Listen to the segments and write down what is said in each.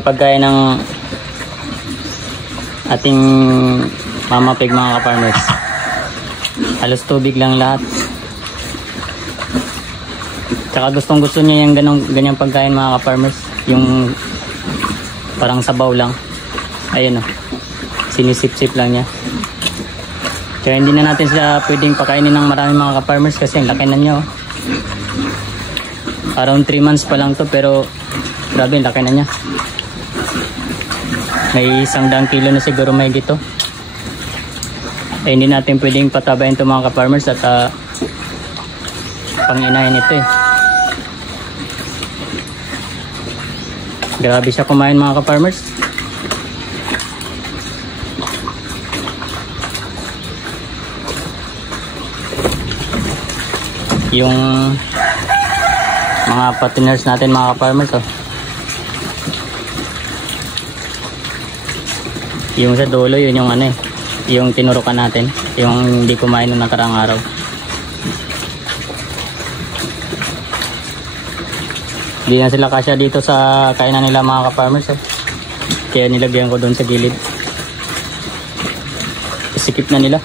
yung pagkain ng ating Mama Pig mga ka-farmers. Halos tubig lang lahat. Tsaka gustong gusto niya yung ganyang pagkain mga ka-farmers. Yung parang sabaw lang. Ayun o. Sinisip-sip lang niya. Tsaka hindi na natin sila pwedeng pakainin ng marami mga ka-farmers kasi ang laki na niya o. Around 3 months pa lang to pero grabe ang laki na niya. May 100 kilo na siguro may dito. Eh, hindi natin pwedeng patabayin ito mga ka-farmers at panginahin ito eh. Grabe siya kumain mga ka-farmers. Yung mga patiners natin mga ka-farmers oh. Yung sa dulo yun yung ano eh, yung tinurukan natin, yung hindi kumain nung nakarang araw. Hindi na sila kasya dito sa kainan nila mga ka-farmers eh. Kaya nilagyan ko doon sa gilid. Sikip na nila.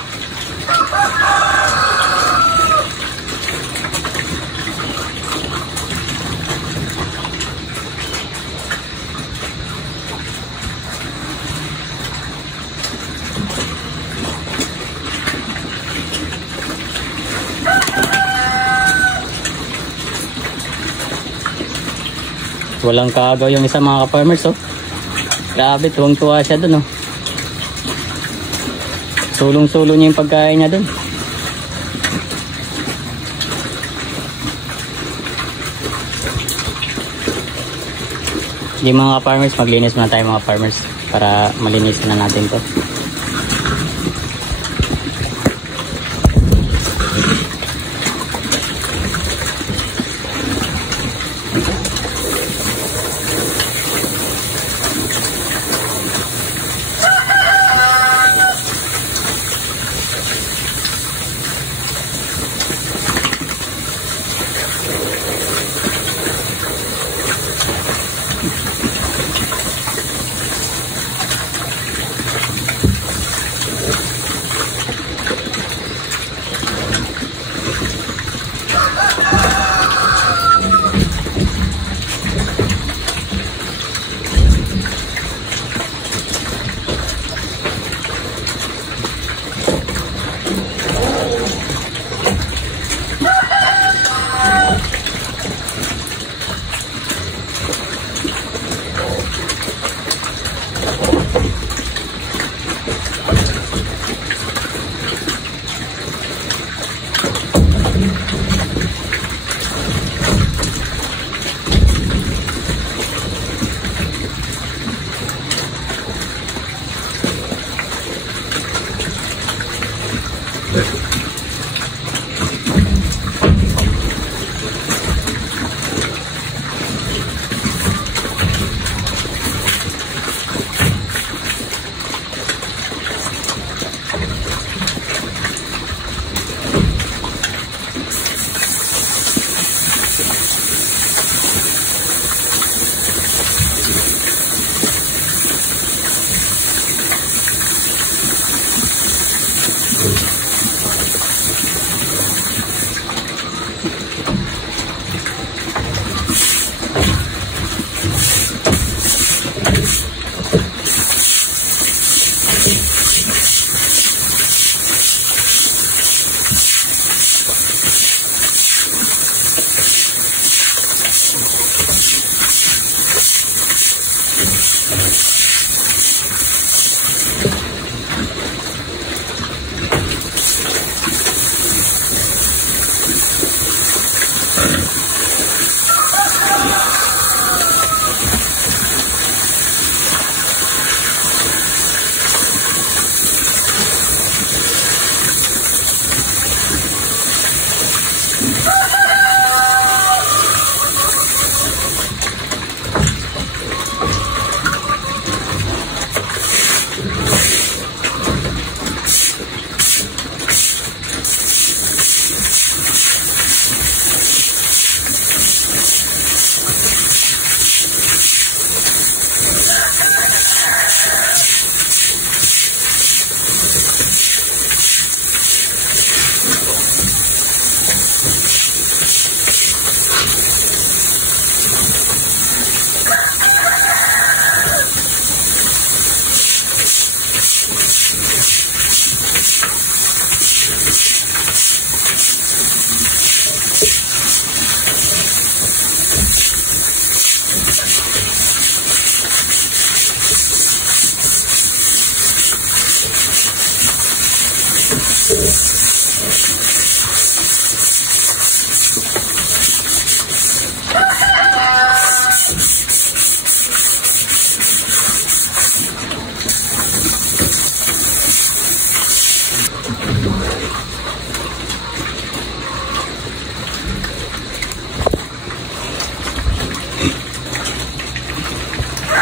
Walang kaagaw yung isa mga ka-farmers oh. Grabe, tuwang-tuwa siya dun oh. Sulong-sulo niya yung pagkain niya dun. Sige mga ka-farmers, maglinis muna tayo mga farmers para malinis na natin to.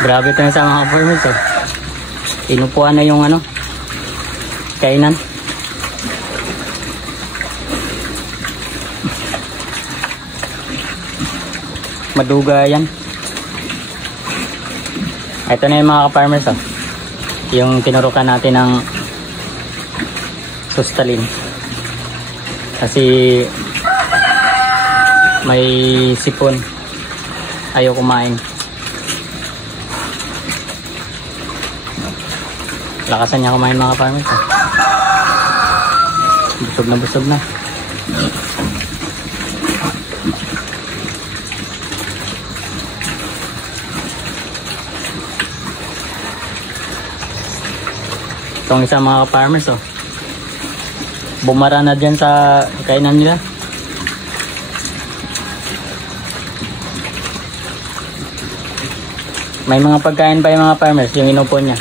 Grabe ito sa mga farmers oh. Inupuan na yung ano, kainan. Maduga yan. Ito na yung mga ka-farmers oh. Yung tinurukan natin ng sustalin. Kasi may sipon. Ayaw kumain. Lakasan niya kumain mga farmers eh. Busog na busog na. Itong isang mga farmers oh, bumara na dyan sa kainan nila. May mga pagkain pa yung mga farmers, yung inupo niya.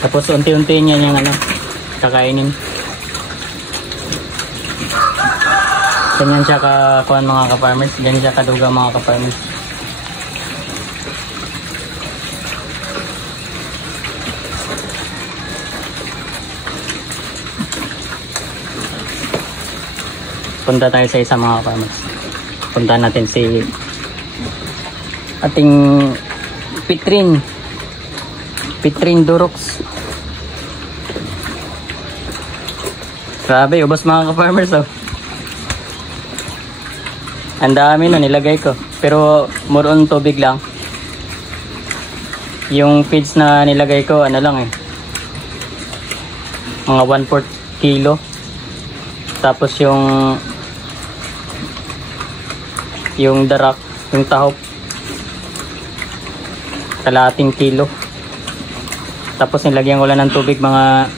Tapos unti-unti niya yung ano, kakainin. Ganyan siya kakuan mga ka-farmers. Ganyan siya kaduga mga ka-farmers. Punta tayo sa isa mga ka-farmers. Punta natin si ating Pitrin Durox. Grabe, ubos mga ka-farmers oh. Ang dami na nilagay ko. Pero more on tubig lang. Yung feeds na nilagay ko, ano lang eh. Mga 1/4 kilo. Tapos yung darak, yung tahop, kalahating kilo. Tapos nilagyan ko lang ng tubig, mga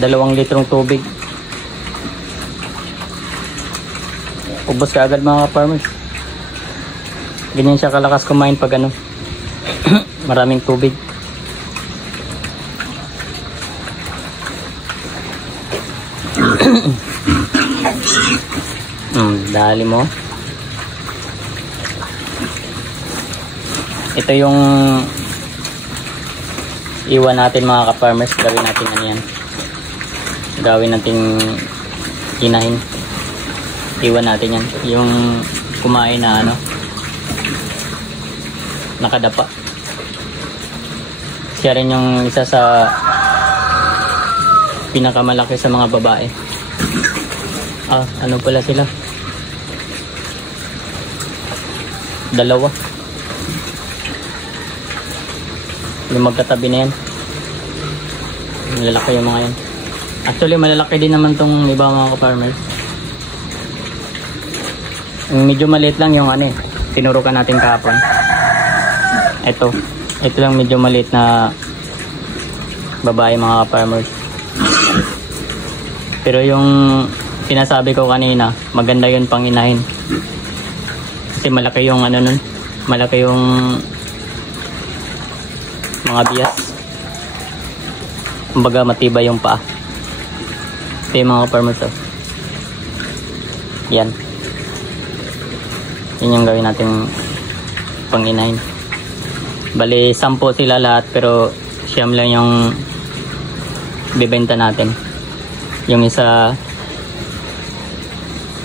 2 litrong tubig. Ubos ka agad mga farmers. Ganyan siya kalakas kumain pag ano maraming tubig. Dali mo. Ito yung iwan natin mga ka-farmers. Gawin natin ano yan. Gawin natin inahin. Iwan natin yan. Yung kumain na ano, nakadapa. Siya rin yung isa sa pinakamalaki sa mga babae. Ano pala sila? 2. Yung magkatabi na yan. Malalaki yung mga yan. Actually malalaki din naman tong iba mga ka-farmers. Medyo maliit lang yung ano eh, tinurukan natin kahapon. Ito lang medyo maliit na babae mga ka-farmers. Pero yung sinasabi ko kanina, maganda yun pang inahin. Kasi malaki yung ano nun, malaki yung mga bias. Kumbaga matibay yung paa. Ito yung mga ka-farmers oh. Yan. Yun yung gawin natin panginahin. Bali 10 sila lahat pero siyam lang yung bibenta natin. Yung isa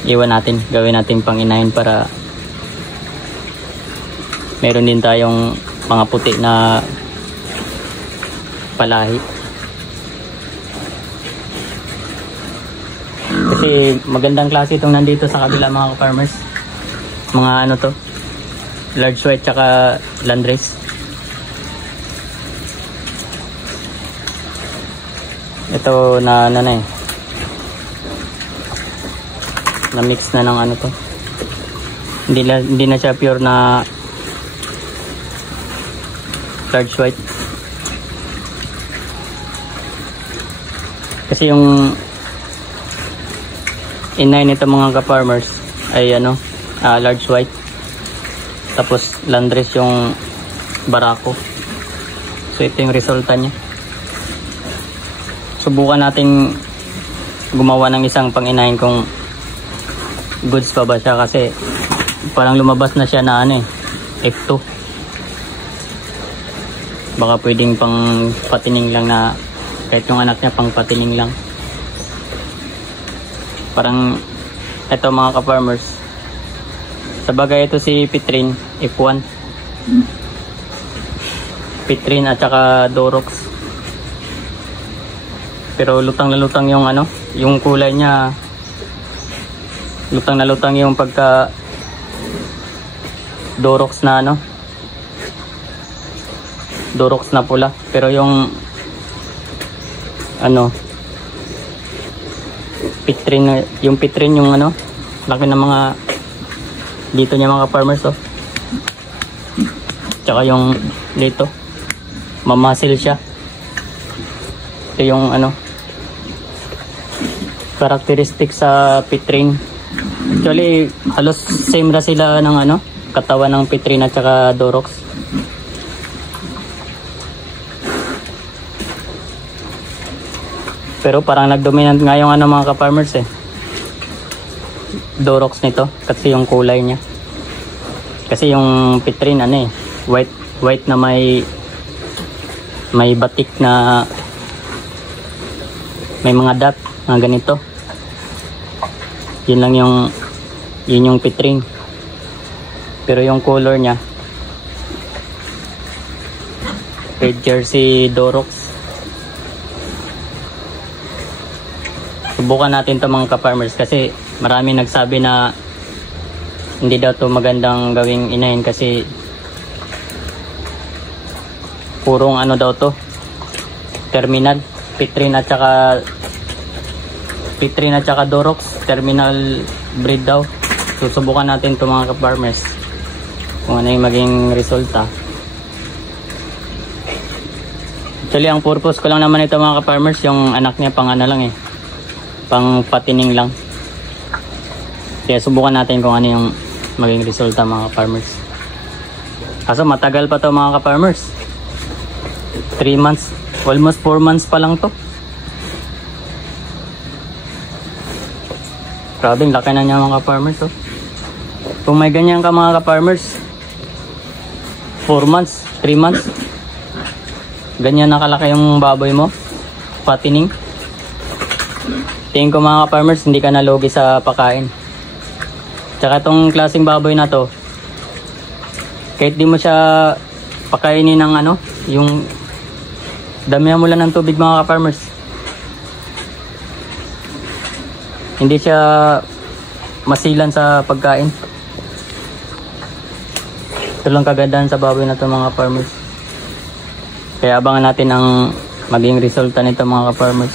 iwan natin, gawin natin panginahin para meron din tayong mga puti na palahi. Kasi magandang klase itong nandito sa kabila mga farmers. Mga ano to, large white tsaka landrace. Ito na ano na eh, na mix na ng ano to. Hindi na siya pure na large white. Kasi yung inay nito mga ka-farmers ay ano, large white. Tapos landrace yung barako. So ito yung resulta niya. Subukan nating gumawa ng isang panginahin kung goods pa ba siya, kasi parang lumabas na siya na ano eh, F2. Baka pwedeng pang patining lang, na kahit yung anak niya pang patining lang. Parang eto mga ka-farmers, sa bagay ito si Pitrin F1, Pitrin at saka Durox. Pero lutang na lutang yung ano, yung kulay niya. Lutang na lutang yung pagka Durox na ano, Durox na pula. Pero yung ano, Pitrin, yung Pitrin yung ano, laki ng mga dito niya mga farmers, oh. Tsaka yung dito, mamasil siya. Ito yung ano, karakteristik sa Pitrin. Actually, halos same na sila ng ano, katawan ng Pitrin at saka Durox. Pero parang nagdominant nga yung ano mga ka-farmers eh, Durox nito, kasi yung kulay niya. Kasi yung Pitrin ano eh, white na may batik na may mga dot na ganito. Yun lang yun yung Pitrin. Pero yung color niya, red jersey Durox. Subukan natin to mga ka-farmers, kasi marami nagsabi na hindi daw to magandang gawing inahin kasi purong ano daw to, terminal. Pitrin at saka Durox, terminal breed daw. Susubukan natin to mga ka-farmers kung ano yung maging resulta. Actually, ang purpose ko lang naman ito mga ka-farmers, yung anak niya pang ano lang eh, pang patining lang. Kaya subukan natin kung ano yung maging resulta mga ka-farmers. Kaso matagal pa to mga ka-farmers, 3 months, almost 4 months pa lang to. Grabe, laki na niya mga ka-farmers, oh. Kung may ganyan ka mga ka-farmers, 4 months, 3 months, ganyan nakalaki yung baboy mo, patining. Tingin ko mga ka-farmers, hindi ka nalugi sa pakain. Tsaka itong klaseng baboy na to, kahit di mo siya pakainin ng ano, yung damihan mo lang ng tubig mga ka-farmers, hindi siya masilan sa pagkain. Ito lang kagandahan sa baboy na to mga farmers. Kaya abangan natin ang maging resulta nito mga ka-farmers.